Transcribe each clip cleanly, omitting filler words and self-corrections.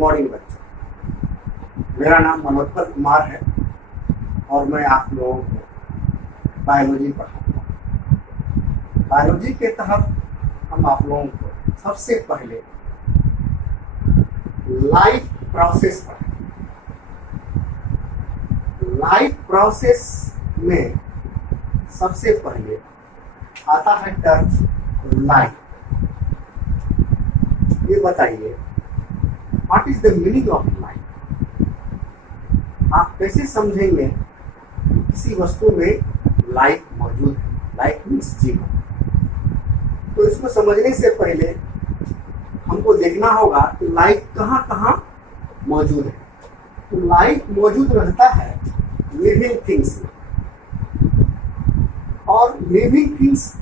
Morning बच्चों, मेरा नाम मनोत्पल कुमार है और मैं आप लोगों को बायोलॉजी पढ़ाता हूँ। बायोलॉजी के तहत हम आप लोगों को सबसे पहले लाइफ प्रोसेस पढ़ाएंगे। लाइफ प्रोसेस में सबसे पहले आता है टर्म लाइफ। ये बताइए, what is the meaning of life? आप कैसे समझेंगे कि किसी वस्तु में लाइफ मौजूद है? लाइफ मीन्स जीवन। तो इसको समझने से पहले हमको देखना होगा कि लाइफ कहाँ कहाँ मौजूद है। तो लाइफ मौजूद रहता है लिविंग थिंग्स में। और लिविंग थिंग्स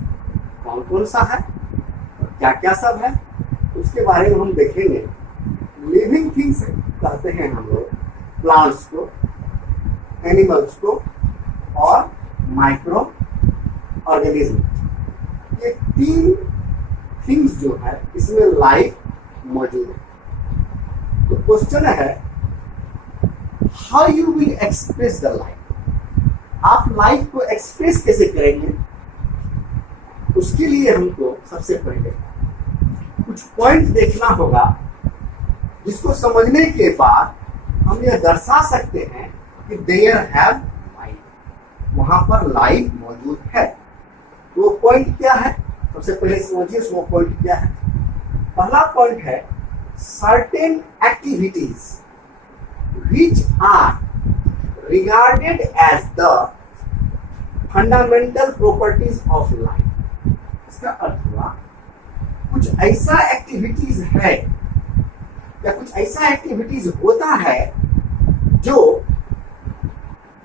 कौन कौन सा है और क्या क्या सब है, उसके बारे में हम देखेंगे। लिविंग थिंग्स कहते हैं हम लोग प्लांट्स को, एनिमल्स को और माइक्रो ऑर्गेनिज्म। ये तीन थिंग्स जो है इसमें लाइफ मौजूद है। तो क्वेश्चन है, how you will express the life? आप लाइफ को एक्सप्रेस कैसे करेंगे? उसके लिए हमको सबसे पहले कुछ पॉइंट देखना होगा, जिसको समझने के बाद हम यह दर्शा सकते हैं कि देयर हैव लाइफ, वहां पर लाइफ मौजूद है। वो पॉइंट क्या है? सबसे पहले समझिए वो पॉइंट क्या है। पहला पॉइंट है certain activities which are regarded as the fundamental properties of life। इसका अर्थ हुआ कुछ ऐसा एक्टिविटीज है या कुछ ऐसा एक्टिविटीज होता है जो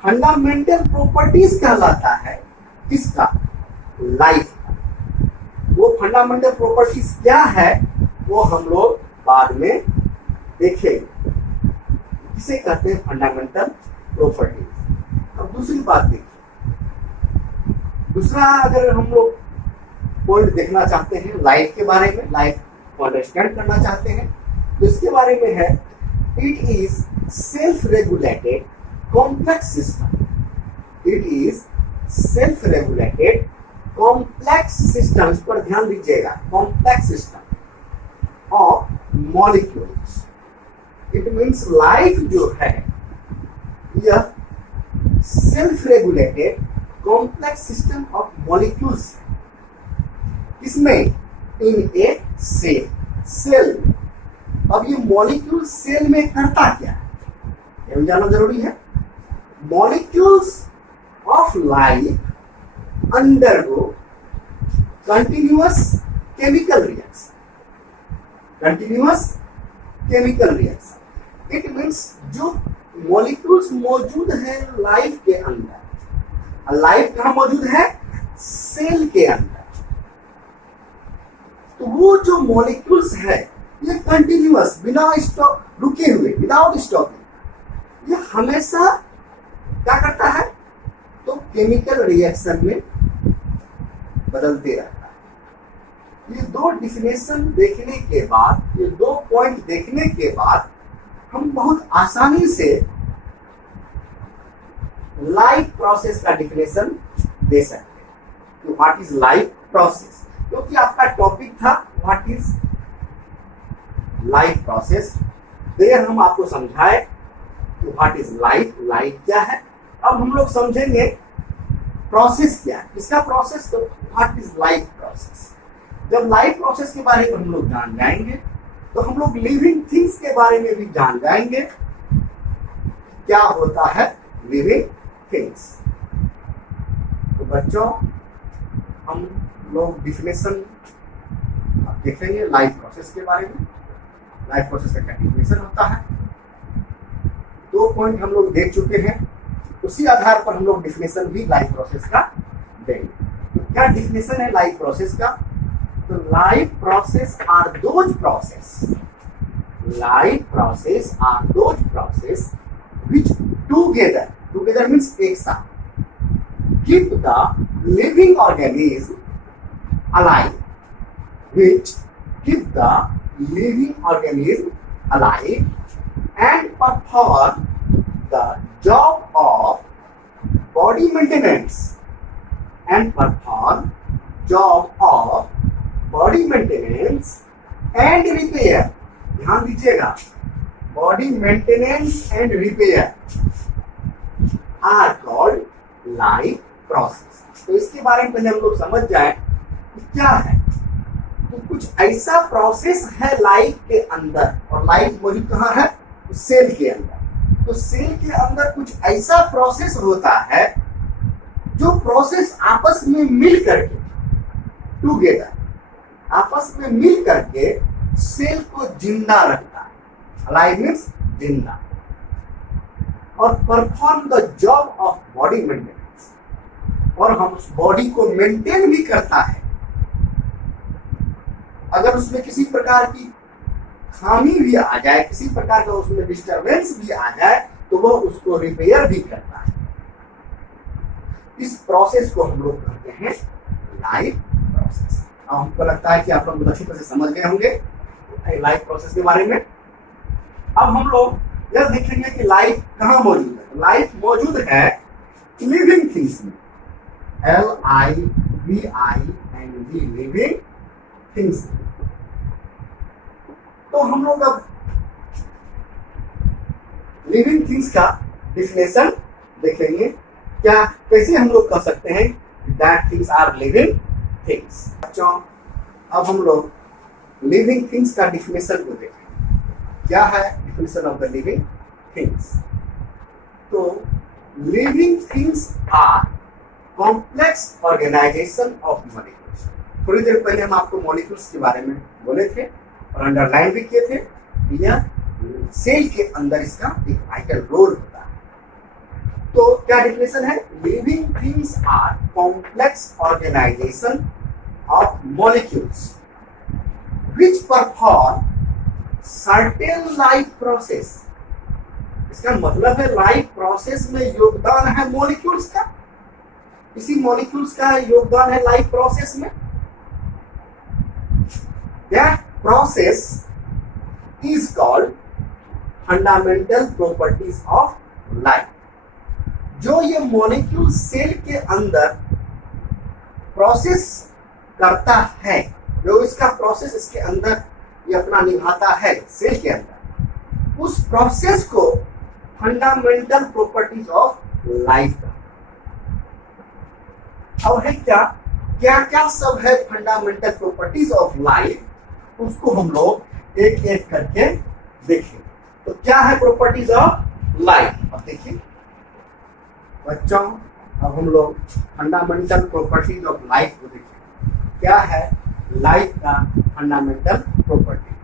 फंडामेंटल प्रॉपर्टीज कहलाता है किसका? लाइफ का। वो फंडामेंटल प्रॉपर्टीज क्या है वो हम लोग बाद में देखेंगे। किसे कहते हैं फंडामेंटल प्रॉपर्टीज। अब दूसरी बात देखिए, दूसरा अगर हम लोग पॉइंट देखना चाहते हैं लाइफ के बारे में, लाइफ को अंडरस्टैंड करना चाहते हैं, तो इसके बारे में है it is self regulated complex system. It is self regulated complex system. इस पर ध्यान दीजिएगा, complex system of molecules. It means life जो है यह self regulated complex system of molecules है। इसमें इन ए सेल, सेल में। अब ये मॉलिक्यूल सेल में करता क्या है ये जानना जरूरी है। Molecules of life undergo continuous chemical reaction. Continuous chemical reaction it means जो मॉलिक्यूल्स मौजूद है लाइफ के अंदर। लाइफ कहाँ मौजूद है? सेल के अंदर। तो वो जो मॉलिक्यूल्स है ये कंटिन्यूअस, बिना स्टॉप, रुके हुए, विदाउट स्टॉपिंग, ये हमेशा क्या करता है? तो केमिकल रिएक्शन में बदलते रहता है। ये दो डिफिनेशन देखने के बाद, ये दो पॉइंट देखने के बाद हम बहुत आसानी से लाइफ प्रोसेस का डिफिनेशन दे सकते हैं। तो व्हाट इज लाइफ प्रोसेस? क्योंकि आपका टॉपिक था व्हाट इज लाइफ प्रोसेस। देर हम आपको समझाए कि व्हाट इज लाइफ, लाइफ क्या है। अब हम लोग समझेंगे प्रोसेस क्या है, इसका प्रोसेस। तो व्हाट इज लाइफ प्रोसेस? जब लाइफ प्रोसेस के बारे में हम लोग जान जाएंगे तो हम लोग लिविंग थिंग्स के बारे में भी जान जाएंगे। क्या होता है लिविंग थिंग्स? तो बच्चों हम लोग डिफिनेशन देखेंगे लाइफ प्रोसेस के बारे में। लाइफ प्रोसेस का क्या डिफिनेशन होता है? दो पॉइंट हम लोग देख चुके हैं, उसी आधार पर हम लोग डिफिनेशन भी लाइफ प्रोसेस का देंगे। तो क्या डिफिनेशन है लाइफ प्रोसेस का? तो life process are those process, life process are those process which together means एक साथ, keep the living organism alive, which keep the living organism alive and perform the job of body maintenance and perform job of body maintenance and repair. ध्यान दीजिएगा, body maintenance and repair are called life process. तो इसके बारे में पहले हम लोग समझ जाए कि क्या है। तो कुछ ऐसा प्रोसेस है लाइफ के अंदर, और लाइफ मौजूद कहाँ है? तो सेल के अंदर। तो सेल के अंदर कुछ ऐसा प्रोसेस होता है जो प्रोसेस आपस में मिल करके टूगेदर, आपस में मिल करके सेल को जिंदा रखता है। अलाइव मीन्स जिंदा, और perform the job of body maintenance, और हम उस बॉडी को मेंटेन भी करता है। अगर उसमें किसी प्रकार की खामी भी आ जाए, किसी प्रकार का उसमें डिस्टरबेंस भी आ जाए, तो वो उसको रिपेयर भी करता है। इस प्रोसेस को हम लोग कहते हैं लाइफ प्रोसेस। अब हमको लगता है कि आप लोग अच्छी तरह से समझ गए होंगे लाइफ प्रोसेस के बारे में। अब हम लोग यह देखेंगे कि लाइफ कहाँ मौजूद है। लाइफ मौजूद है लिविंग थिंग्स में, LIVING, लिविंग थिंग्स। तो हम लोग अब लिविंग थिंग्स का डिफिनेशन देखेंगे। क्या कैसे हम लोग कह सकते हैं that things are living things. बच्चों, अब हम लोग लिविंग थिंग्स का डिफिनेशन को देखेंगे। क्या है definition of the living things? तो living things are complex organisation of molecules. थोड़ी देर पहले हम आपको मॉलिक्यूल्स के बारे में बोले थे और अंडरलाइन भी किए थे। यह सेल के अंदर इसका एक वाइटल रोल होता है। तो क्या डिफिनेशन है? Living things are complex organisation of molecules which perform certain life process. इसका मतलब है लाइफ प्रोसेस में योगदान है मॉलिक्यूल्स का। इसी मॉलिक्यूल्स का योगदान है लाइफ प्रोसेस में। That process is called fundamental properties of life. जो ये मॉलिक्यूल सेल के अंदर प्रोसेस करता है, जो इसका प्रोसेस इसके अंदर ये अपना निभाता है सेल के अंदर, उस प्रोसेस को फंडामेंटल प्रॉपर्टीज ऑफ लाइफ का। अब है क्या क्या क्या सब है फंडामेंटल प्रॉपर्टीज ऑफ लाइफ, उसको हम लोग एक एक करके देखें। तो क्या है प्रॉपर्टीज ऑफ लाइफ? अब देखिए बच्चों, अब हम लोग फंडामेंटल प्रॉपर्टीज ऑफ लाइफ को देखें। क्या है लाइफ का फंडामेंटल प्रॉपर्टी?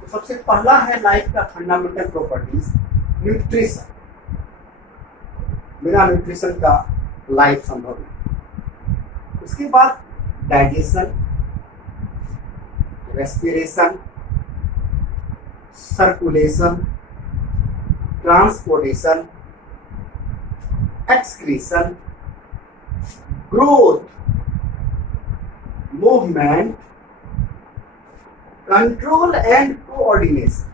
तो सबसे पहला है लाइफ का फंडामेंटल प्रॉपर्टीज न्यूट्रिशन। बिना न्यूट्रिशन का लाइफ संभव नहीं। उसके बाद digestion, respiration, circulation, transportation, excretion, growth, movement, control and coordination.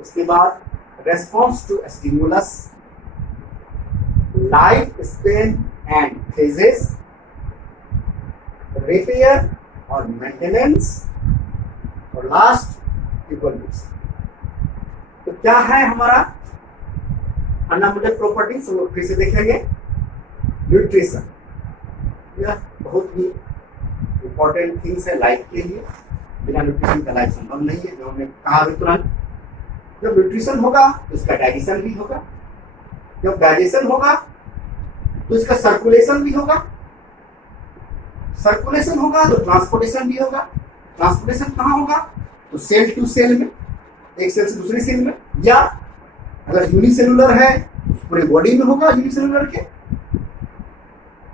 उसके बाद response to stimulus, life span and phases, repair और maintenance, और लास्ट इवोल्यूशन। तो क्या है हमारा फंडामेंटल प्रॉपर्टीज? हम लोग फिर से देखेंगे। न्यूट्रिशन, यह बहुत ही इंपॉर्टेंट थिंग्स है लाइफ के लिए। बिना न्यूट्रिशन का लाइफ संभव नहीं है, जो हमने कहा अभी तुरंत। जब न्यूट्रिशन होगा तो इसका डाइजेशन भी होगा, जब डाइजेशन होगा तो इसका सर्कुलेशन भी होगा, सर्कुलेशन होगा तो ट्रांसपोर्टेशन भी होगा। ट्रांसपोर्टेशन कहाँ होगा? तो सेल टू सेल में, एक सेल से दूसरी सेल में, या अगर यूनिसेलुलर है पूरे बॉडी में होगा यूनिसेलुलर के।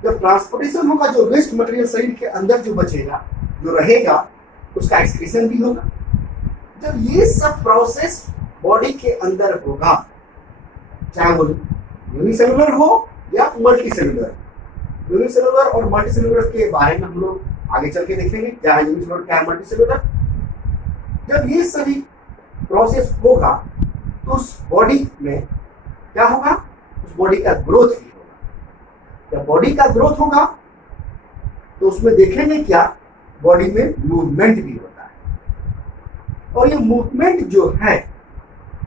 जब ट्रांसपोर्टेशन होगा, जो वेस्ट मटेरियल शरीर के अंदर जो बचेगा, जो रहेगा, उसका एक्सक्रीशन भी होगा। जब ये सब प्रोसेस बॉडी के अंदर होगा, चाहे वो यूनिसेलुलर हो या मल्टीसेलुलर। यूनिसेलुलर और मल्टीसेलुलर के बारे में हम लोग आगे चल के देखेंगे, क्या है यूनिसेलुलर, क्या है मल्टीसेलुलर। जब ये सभी प्रोसेस होगा तो उस बॉडी में क्या होगा, उस बॉडी का ग्रोथ भी होगा। जब बॉडी का ग्रोथ होगा तो उसमें देखेंगे क्या, बॉडी में मूवमेंट भी होता है। और ये मूवमेंट जो है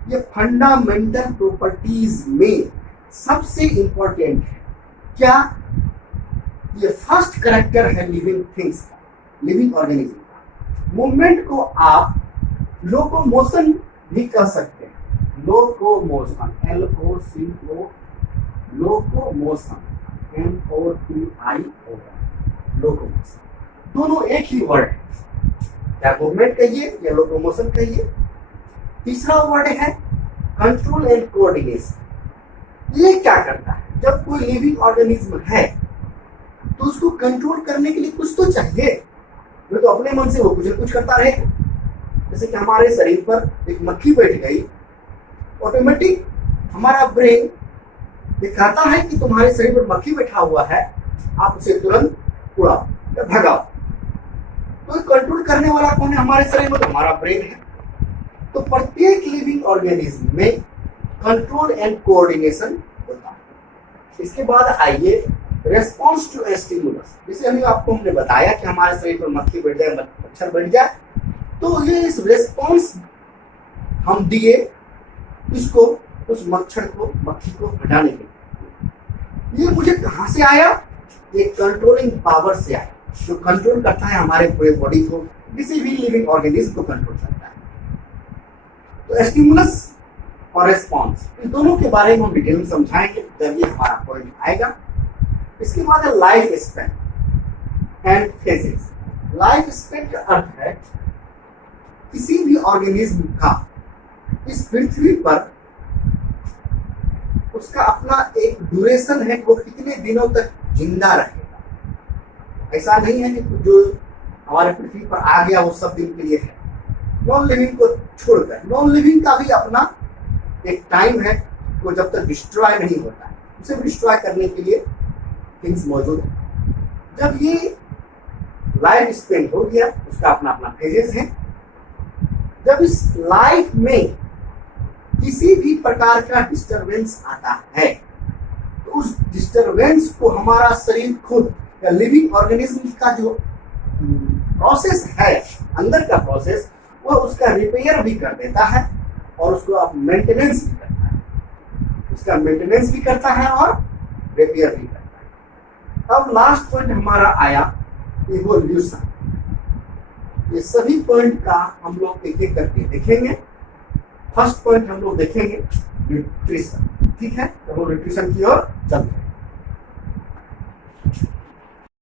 ये फंडामेंटल प्रॉपर्टीज में सबसे इंपॉर्टेंट है। क्या, ये फर्स्ट करैक्टर है लिविंग थिंग्स का, लिविंग ऑर्गेनिज्म का। मूवमेंट को आप लोकोमोशन भी कह सकते हैं। Locomotion, LOCO, locomotion, MOTION, locomotion, दोनों एक ही वर्ड है। क्या मूवमेंट कहिए या लोकोमोशन कहिए। तीसरा वर्ड है कंट्रोल एंड कोऑर्डिनेशन। ये क्या करता है, जब कोई लिविंग ऑर्गेनिज्म है तो उसको कंट्रोल करने के लिए कुछ तो चाहिए, वो तो अपने मन से वो कुछ न कुछ करता रहेगा। जैसे कि हमारे शरीर पर एक मक्खी बैठ गई, ऑटोमेटिक हमारा ब्रेन दिखाता है कि तुम्हारे शरीर पर मक्खी बैठा हुआ है, आप उसे तुरंत उड़ाओ या भगाओ। तो कंट्रोल करने वाला कौन है हमारे शरीर में, तो हमारा ब्रेन है। तो प्रत्येक लिविंग ऑर्गेनिज्म में कंट्रोल एंड कोऑर्डिनेशन होता है। इसके बाद आइए रेस्पॉन्स टू स्टिमुलस। जैसे अभी आपको हमने बताया कि हमारे शरीर पर मक्खी बैठ जाए, मच्छर बैठ जाए, तो ये इस रेस्पॉन्स हम दिए इसको, उस मच्छर को, मक्खी को हटाने के लिए। ये मुझे कहाँ से आया, ये कंट्रोलिंग पावर से आया, जो कंट्रोल करता है हमारे पूरे बॉडी को, किसी भी लिविंग ऑर्गेनिज्म को कंट्रोल करता है। तो स्टिमुलस और रेस्पॉन्स, इन दोनों के बारे में हम डिटेल में समझाएंगे जब ये हमारा पॉइंट आएगा। इसके बाद है life span and phases. Life span का अर्थ है किसी भी ऑर्गेनिज्म का इस पृथ्वी पर उसका अपना एक ड्यूरेशन है, वो कितने दिनों तक जिंदा रहेगा। ऐसा नहीं है कि जो हमारे पृथ्वी पर आ गया वो सब दिन के लिए है। नॉन लिविंग को छोड़कर, नॉन लिविंग का भी अपना एक टाइम है, वो जब तक डिस्ट्रॉय नहीं होता है, उसे डिस्ट्रॉय करने के लिए थिंग्स मौजूद है। जब ये लाइफ स्पेन हो गया, उसका अपना अपना फेजेस है। जब इस लाइफ में किसी भी प्रकार का डिस्टरबेंस आता है तो उस डिस्टरबेंस को हमारा शरीर खुद या लिविंग ऑर्गेनिज्म का जो प्रोसेस है, अंदर का प्रोसेस, वो उसका रिपेयर भी कर देता है और उसको अब मेंटेनेंस भी करता है, उसका मेंटेनेंस भी करता है और रिपेयर भी करता है। अब लास्ट पॉइंट हमारा आया इवोल्यूशन। ये सभी पॉइंट का हम लोग एक एक करके देखेंगे। फर्स्ट पॉइंट हम लोग देखेंगे न्यूट्रिशन, ठीक है, तो वो न्यूट्रिशन की ओर चलते हैं।